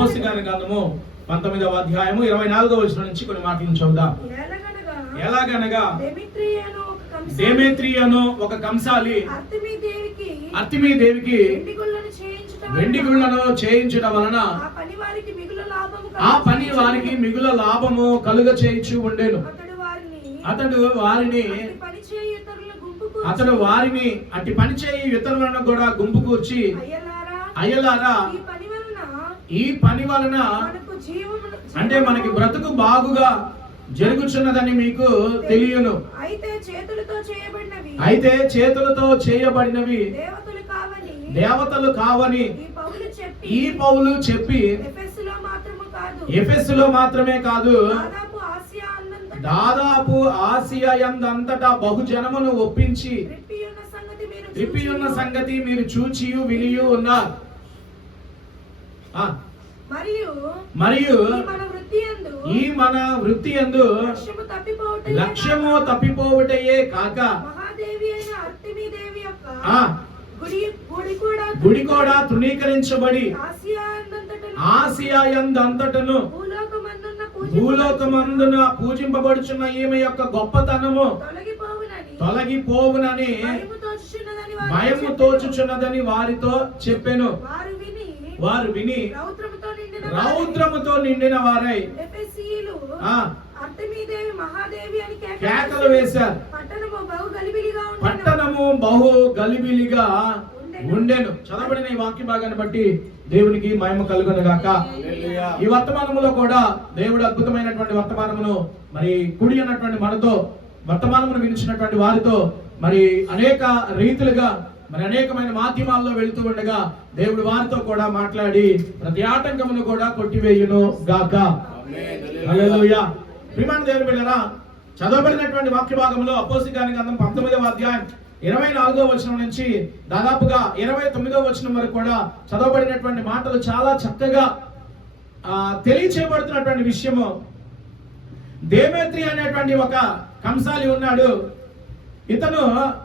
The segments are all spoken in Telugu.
అపోస్తలుల గ్రంథము 19వ అధ్యాయము 24వ వచనం నుంచి కొన్ని మాటలు చదువుదాం. ఎలాగనగా దేమేత్రి అను ఒక కంసాలి అర్తిమీ దేవికి వెండి గుళ్ళను చేయించడం వలన ఆ పని వారికి మిగుల లాభము కలుగ చేయించు ఉండెను. అతడు వారిని అట్టి పని చేయి ఇతరులను కూడా గుంపు కూర్చి, అయ్యలారా, ఈ పని వలన అంటే మనకి బ్రతుకు బాగుగా జరుగుచున్నదని మీకు తెలియను. అయితే చేతులతో చేయబడినవి దేవతలు కావని ఈ పౌలు చెప్పి ఎఫెసులో మాత్రమే కాదు, దాదాపు ఆసియా యందంతటా బహుజనమును ఒప్పించి త్రిప్పియున్న సంగతి మీరు చూచియు వినియు ఉన్నారు. మరియు ఈ మన వృత్తి యందు లక్ష్యము తప్పిపోవుటయే కాక గుడి కూడా తృణీకరించబడి ఆసియా యందంతటను భూలోకమందున పూజింపబడుచున్న ఈమె యొక్క గొప్పతనము తొలగిపోవునని భయము తోచుచున్నదని వారితో చెప్పెను. వారు విని రౌద్రముతో నిండిన వారై కేకలు వేశారు. పట్టణము బహు గలిబిలిగా ఉండెను. చదవబడిన ఈ వాక్య భాగాన్ని బట్టి దేవునికి మహిమ కలుగును గాక. ఈ వర్తమానములో కూడా దేవుడు అద్భుతమైనటువంటి వర్తమానమును మరి కుడి అన్నటువంటి మనతో వర్తమానమును వినిచినటువంటి వారితో మరి అనేక రీతులుగా మరి అనేకమైన మాధ్యమాల్లో వెళుతూ ఉండగా దేవుడు వారితో కూడా మాట్లాడి ప్రతి ఆటంకమును కూడా కొట్టివేయును గాక. హల్లెలూయా. ప్రియమైన దేవుని బిడ్డలారా, చదవబడినటువంటి వాక్య భాగంలో అపోస్తలుల గ్రంథం 19వ అధ్యాయం 24వ వచనం నుంచి దాదాపుగా 29వ వచనం వరకు కూడా చదవబడినటువంటి మాటలు చాలా చక్కగా తెలియచేయబడుతున్నటువంటి విషయము. దేమేత్రి అనేటువంటి ఒక కంసాలి ఉన్నాడు. ఇతను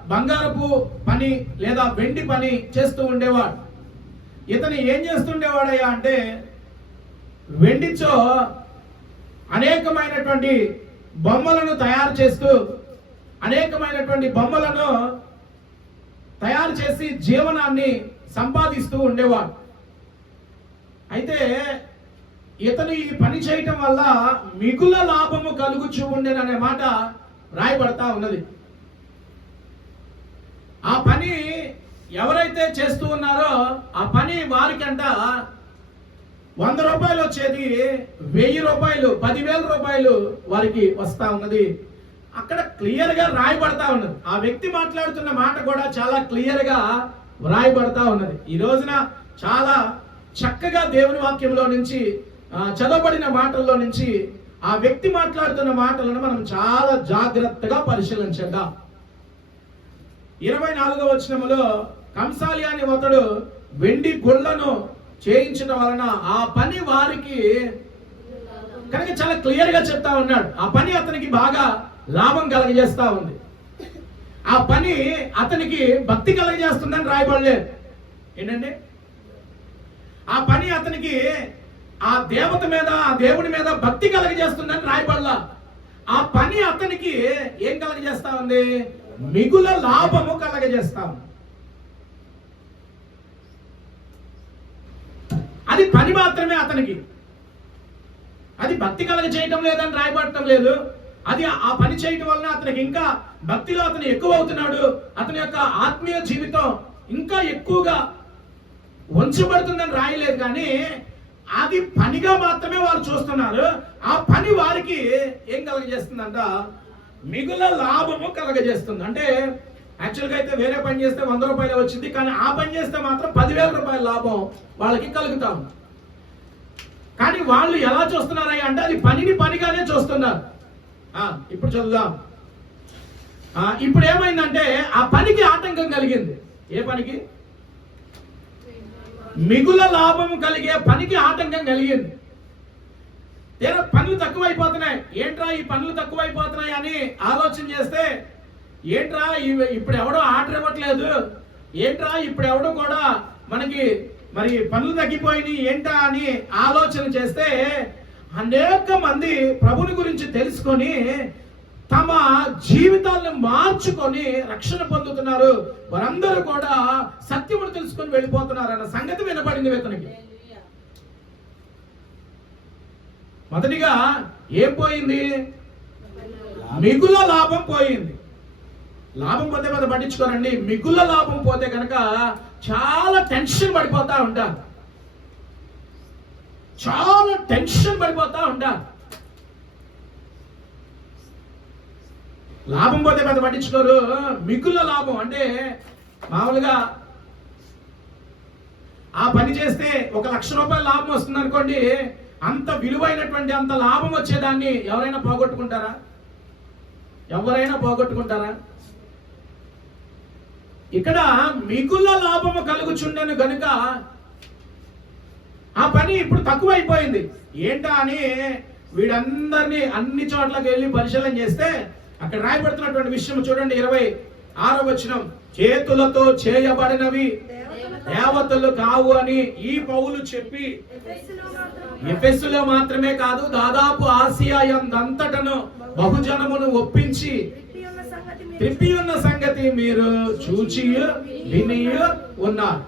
బంగారపు పని లేదా వెండి పని చేస్తూ ఉండేవాడు. ఇతను ఏం చేస్తుండేవాడయ్యా అంటే వెండితో అనేకమైనటువంటి బొమ్మలను తయారు చేస్తూ అనేకమైనటువంటి బొమ్మలను తయారు చేసి జీవనాన్ని సంపాదిస్తూ ఉండేవాడు. అయితే ఇతను ఈ పని చేయటం వల్ల మిగుల లాభము కలుగుచూ ఉండేననే మాట రాయబడతా ఉన్నది. ఆ పని ఎవరైతే చేస్తూ ఉన్నారో ఆ పని వారికంట 100 రూపాయలు వచ్చేది 1000 రూపాయలు 10,000 రూపాయలు వారికి వస్తా ఉన్నది. అక్కడ క్లియర్ గా రాయబడతా ఉన్నది. ఆ వ్యక్తి మాట్లాడుతున్న మాట కూడా చాలా క్లియర్ గా రాయబడతా ఉన్నది. ఈ రోజున చాలా చక్కగా దేవుని వాక్యంలో నుంచి చదవబడిన మాటల్లో నుంచి ఆ వ్యక్తి మాట్లాడుతున్న మాటలను మనం చాలా జాగ్రత్తగా పరిశీలించండి. 24వ వచనములో కంసాలి అని అతడు వెండి గుళ్ళను చేయించడం వలన ఆ పని వారికి కనుక చాలా క్లియర్ గా చెప్తా ఉన్నాడు. ఆ పని అతనికి బాగా లాభం కలగజేస్తా ఉంది. ఆ పని అతనికి భక్తి కలగజేస్తుందని రాయబడలేదు. ఏంటండి, ఆ పని అతనికి ఆ దేవత మీద ఆ దేవుడి మీద భక్తి కలగజేస్తుందని రాయబడలా. ఆ పని అతనికి ఏం కలగజేస్తా ఉంది? మిగుల లాభము కలగజేస్తాం. అది పని మాత్రమే అతనికి. అది భక్తి కలగ చేయటం లేదని రాయబడటం లేదు. అది ఆ పని చేయటం వలన అతనికి ఇంకా భక్తిలో అతను ఎక్కువ అవుతున్నాడు. అతని యొక్క ఆత్మీయ జీవితం ఇంకా ఎక్కువగా ఉంచబడుతుందని రాయలేదు. కానీ అది పనిగా మాత్రమే వారు చూస్తున్నారు. ఆ పని వారికి ఏం కలగజేస్తుందంట? మిగుల లాభము కలగజేస్తుంది. అంటే యాక్చువల్గా అయితే వేరే పని చేస్తే 100 రూపాయలు వచ్చింది, కానీ ఆ పని చేస్తే మాత్రం 10,000 రూపాయల లాభం వాళ్ళకి కలుగుతాం. కానీ వాళ్ళు ఎలా చూస్తున్నారయ్యా అంటే అది పనిని పనిగానే చూస్తున్నారు. ఇప్పుడు చదువుదాం. ఇప్పుడు ఏమైందంటే ఆ పనికి ఆటంకం కలిగింది. ఏ పనికి? మిగుల లాభము కలిగే పనికి ఆటంకం కలిగింది. పనులు తక్కువైపోతున్నాయి. ఏంట్రా ఈ పనులు తక్కువైపోతున్నాయి అని ఆలోచన చేస్తే, ఏంట్రా ఇప్పుడు ఎవడో ఆర్డర్ ఇవ్వట్లేదు, ఏంట్రా ఇప్పుడు ఎవడో కూడా మనకి మరి పనులు తగ్గిపోయినాయి ఏంటా అని ఆలోచన చేస్తే అనేక మంది ప్రభుని గురించి తెలుసుకొని తమ జీవితాలను మార్చుకొని రక్షణ పొందుతున్నారు. వారందరూ కూడా సత్యమును తెలుసుకొని వెళ్ళిపోతున్నారు అన్న సంగతి వినపడింది ఇతనికి. మొదటిగా ఏం పోయింది? మిగుల లాభం పోయింది. లాభం పోతే పెద్ద పట్టించుకోరండి. మిగుల లాభం పోతే కనుక చాలా టెన్షన్ పడిపోతా ఉంటారు. చాలా టెన్షన్ పడిపోతా ఉంటారు. లాభం పోతే పెద్ద పట్టించుకోరు. మిగుల లాభం అంటే మామూలుగా ఆ పని చేస్తే 1,00,000 రూపాయల లాభం వస్తుంది అనుకోండి. అంత విలువైనటువంటి అంత లాభం వచ్చేదాన్ని ఎవరైనా పోగొట్టుకుంటారా? ఎవరైనా పోగొట్టుకుంటారా? ఇక్కడ మిగుల లాభము కలుగుచుండెను గనుక ఆ పని ఇప్పుడు తక్కువ అయిపోయింది. ఏంటా అని వీడందరినీ అన్ని చోట్లకి వెళ్ళి పరిశీలన చేస్తే అక్కడ రాయబడుతున్నటువంటి విషయం చూడండి. 26వ వచనం, చేతులతో చేయబడినవి దేవతలు కావు అని ఈ పౌలు చెప్పి ఎఫెసులో మాత్రమే కాదు దాదాపు ఆసియా అంతటను బహుజనమును ఒప్పించి త్రిప్పి ఉన్న సంగతి మీరు చూచి విని ఉన్నారు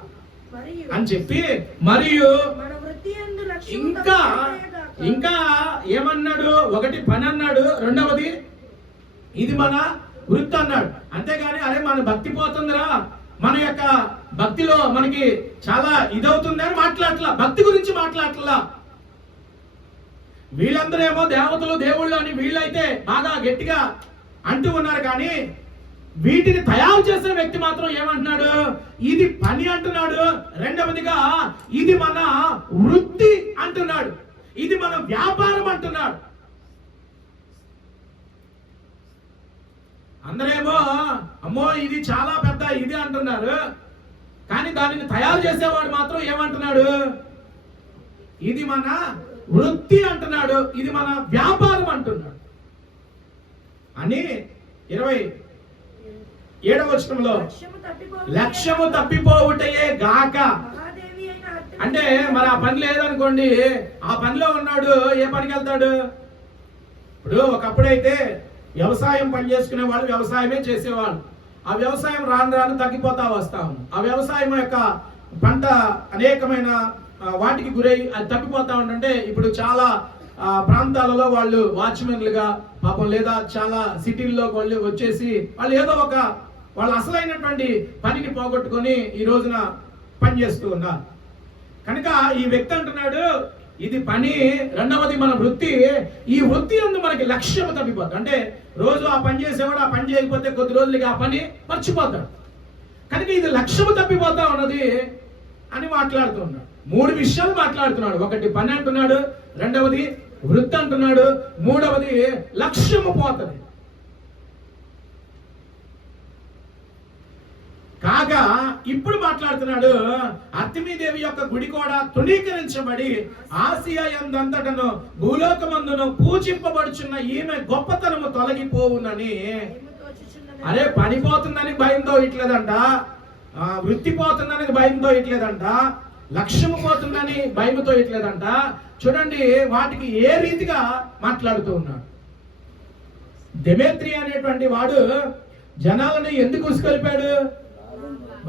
అని చెప్పి, మరియు ఇంకా ఇంకా ఏమన్నాడు? ఒకటి పని అన్నాడు, రెండవది ఇది మన వృత్తి అన్నాడు. అంతేగాని అరే మన భక్తి పోతుందిరా, మన యొక్క భక్తిలో మనకి చాలా ఇదవుతుంది అని మాట్లాడట్లా. భక్తి గురించి మాట్లాడట్లా. వీళ్ళందరూ ఏమో దేవతలు దేవుళ్ళు అని వీళ్ళైతే బాగా గట్టిగా అంటూ ఉన్నారు. కానీ వీటిని తయారు చేసిన వ్యక్తి మాత్రం ఏమంటున్నాడు? ఇది పని అంటున్నాడు. రెండవదిగా ఇది మన వృత్తి అంటున్నాడు. ఇది మన వ్యాపారం అంటున్నాడు. అందరేమో అమ్మో ఇది చాలా పెద్ద ఇది అంటున్నారు. కానీ దానిని తయారు చేసేవాడు మాత్రం ఏమంటున్నాడు? ఇది మన వృత్తి అంటున్నాడు. ఇది మన వ్యాపారం అంటున్నాడు అని 27వ వచనంలో లక్ష్యము తప్పిపోవుటయే గాక అంటే మరి ఆ పని లేదనుకోండి, ఆ పనిలో ఉన్నాడు ఏ పనికి వెళ్తాడు? ఇప్పుడు ఒకప్పుడైతే వ్యవసాయం పని చేసుకునే వాళ్ళు వ్యవసాయమే చేసేవాళ్ళు. ఆ వ్యవసాయం రాను రాను తగ్గిపోతా వస్తాము. ఆ వ్యవసాయం యొక్క పంట అనేకమైన వాటికి గురై అది తప్పిపోతా ఉంటే ఇప్పుడు చాలా ప్రాంతాలలో వాళ్ళు వాచ్మెన్లుగా పాపం లేదా చాలా సిటీల్లో వాళ్ళు వచ్చేసి వాళ్ళు ఏదో ఒక వాళ్ళ అసలైనటువంటి పనిని పోగొట్టుకొని ఈ రోజున పని చేస్తూ ఉన్నారు. కనుక ఈ వ్యక్తి అంటున్నాడు ఇది పని, రెండవది మన వృత్తి. ఈ వృత్తి యందు మనకి లక్ష్యం తప్పిపోతుంది. అంటే రోజు ఆ పని చేసేవాడు ఆ పని చేయకపోతే కొద్ది రోజులకి ఆ పని మర్చిపోతాడు. కనుక ఇది లక్ష్యము తప్పిపోతా ఉన్నది అని మాట్లాడుతూ ఉన్నాడు. 3 విషయాలు మాట్లాడుతున్నాడు. ఒకటి పని అంటున్నాడు, రెండవది వృత్తి అంటున్నాడు, మూడవది లక్ష్యము పోతుంది. కాగా ఇప్పుడు మాట్లాడుతున్నాడు అర్తిమీదేవి యొక్క గుడి కూడా తృణీకరించబడి ఆసియా యందంతటను భూలోకమందును పూజింపబడుచున్న ఈమె గొప్పతనము తొలగిపోవునని. అరే పనిపోతుందని భయంతో ఇట్లేదంట, వృత్తి పోతుందని భయంతో ఇట్లేదంట, లక్ష్యము పోతుందని భయంతో ఇట్లేదంట. చూడండి వాటికి ఏ రీతిగా మాట్లాడుతూ ఉన్నాడు. డెమేత్రి అనేటువంటి వాడు జనాలను ఎందుకు ఉసుకొలిపాడు?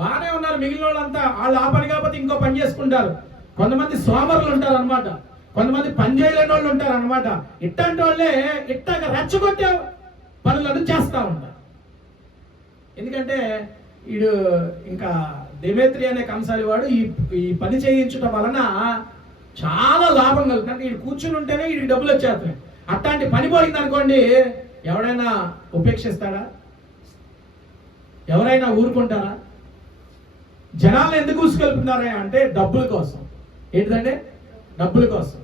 బాగానే ఉన్నారు మిగిలిన వాళ్ళంతా, వాళ్ళు ఆ పని కాకపోతే ఇంకో పని చేసుకుంటారు. కొంతమంది సోమరులు ఉంటారు అనమాట, కొంతమంది పని చేయలేని వాళ్ళు ఉంటారు అనమాట. ఇట్లాంటి వాళ్ళే ఇట్టాగా రెచ్చగొట్టే పనులను చేస్తూ ఉంటారు. ఎందుకంటే వీడు ఇంకా డెమేత్రి అనే కంసాలి వాడు ఈ పని చేయించడం వలన చాలా లాభం కలుగుతుంది. అంటే వీడు కూర్చుని ఉంటేనే వీడికి డబ్బులు వచ్చేస్తాయి. అట్లాంటి పని పోయింది అనుకోండి, ఎవరైనా ఉపేక్షిస్తాడా? ఎవరైనా ఊరుకుంటారా? జనాలు ఎందుకు ఊసుకెళ్తున్నారా అంటే డబ్బుల కోసం. ఏంటంటే డబ్బుల కోసం.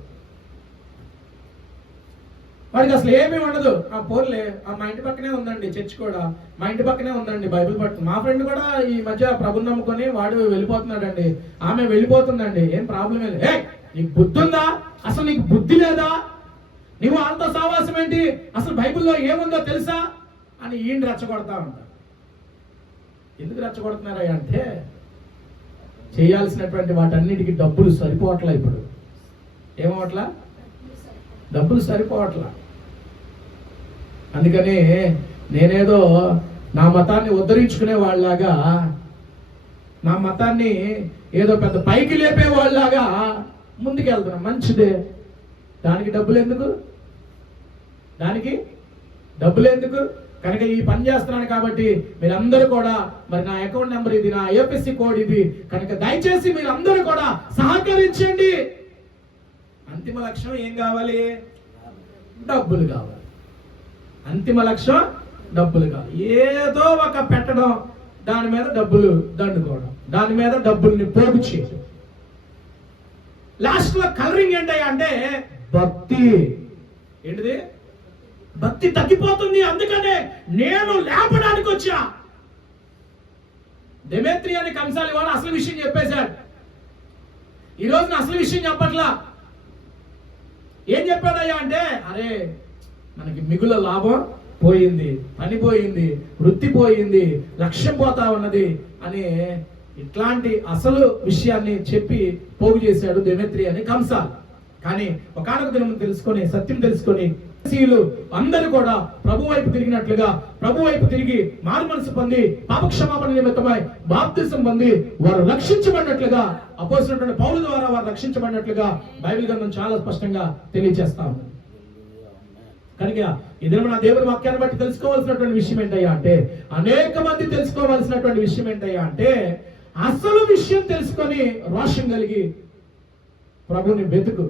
వాడికి అసలు ఏమీ ఉండదు. పోర్లే మా ఇంటి పక్కనే ఉందండి చర్చ్ కూడా, మా ఇంటి పక్కనే ఉందండి బైబిల్ పట్టు. మా ఫ్రెండ్ కూడా ఈ మధ్య ప్రభుని నమ్ముకొని వాడు వెళ్ళిపోతున్నాడండి, ఆమె వెళ్ళిపోతుందండి, ఏం ప్రాబ్లం లేదు. నీకు బుద్ధి ఉందా? అసలు నీకు బుద్ధి లేదా? నువ్వు అంత సావాసం ఏంటి? అసలు బైబిల్లో ఏముందో తెలుసా అని ఈయన రెచ్చగొడతా ఉంటారు. ఎందుకు రెచ్చగొడుతున్నారా అంటే చేయాల్సినటువంటి వాటన్నిటికీ డబ్బులు సరిపోవట్లా. ఇప్పుడు ఏమవట్లా? డబ్బులు సరిపోవట్లా. అందుకని నేనేదో నా మతాన్ని ఉద్ధరించుకునే వాళ్ళలాగా, నా మతాన్ని ఏదో పెద్ద పైకి లేపే వాళ్ళలాగా ముందుకెళ్తున్నా. మంచిదే, దానికి డబ్బులు ఎందుకు? దానికి డబ్బులు ఎందుకు? కనుక ఈ పని చేస్తున్నాను కాబట్టి మీరందరూ కూడా, మరి నా అకౌంట్ నెంబర్ ఇది, నా ఐఎఫ్ఎస్సి కోడ్ ఇది, కనుక దయచేసి మీరందరూ కూడా సహకరించండి. అంతిమ లక్ష్యం ఏం కావాలి? డబ్బులు కావాలి. అంతిమ లక్ష్యం డబ్బులు కావాలి. ఏదో ఒక పెట్టడం, దాని మీద డబ్బులు దండుకోవడం, దాని మీద డబ్బుల్ని పోగు చేయడం. లాస్ట్ లో కలరింగ్ ఏంటయ్యా అంటే భక్తి. ఏంటిది? భక్తి తగ్గిపోతుంది. అందుకనే నేను లేపడానికి వచ్చా. డెమేత్రి అనే కంసాలి వాడు అసలు విషయం చెప్పేశాడు. ఈ రోజున అసలు విషయం చెప్పట్లా. ఏం చెప్పాడయ్యా అంటే, అరే మనకి మిగుల లాభం పోయింది, పని పోయింది, వృత్తి పోయింది, లక్ష్యం పోతా ఉన్నది అని ఇట్లాంటి అసలు విషయాన్ని చెప్పి పోగు చేశాడు డెమేత్రి అని కంసాలి. కానీ ఒకానొక దినం తెలుసుకొని, సత్యం తెలుసుకొని అందరూ కూడా ప్రభు వైపు తిరిగినట్లుగా, ప్రభు వైపు తిరిగి మారు మనసు పొంది పాపక్షమాపణ నిమిత్తమై బాప్తిసం పొంది వారు రక్షించబడినట్లుగా, అపోస్తలుడైన పౌలు ద్వారా వారు రక్షించబడినట్లుగా బైబిల్ గ్రంథం చాలా స్పష్టంగా తెలియజేస్తాం. కనుక ఇది నా దేవుని వాక్యాన్ని బట్టి తెలుసుకోవాల్సినటువంటి విషయం ఏంటయ్యా అంటే, అనేక మంది తెలుసుకోవాల్సినటువంటి విషయం ఏంటయ్యా అంటే, అసలు విషయం తెలుసుకొని రోషం కలిగి ప్రభుని వెతుకు.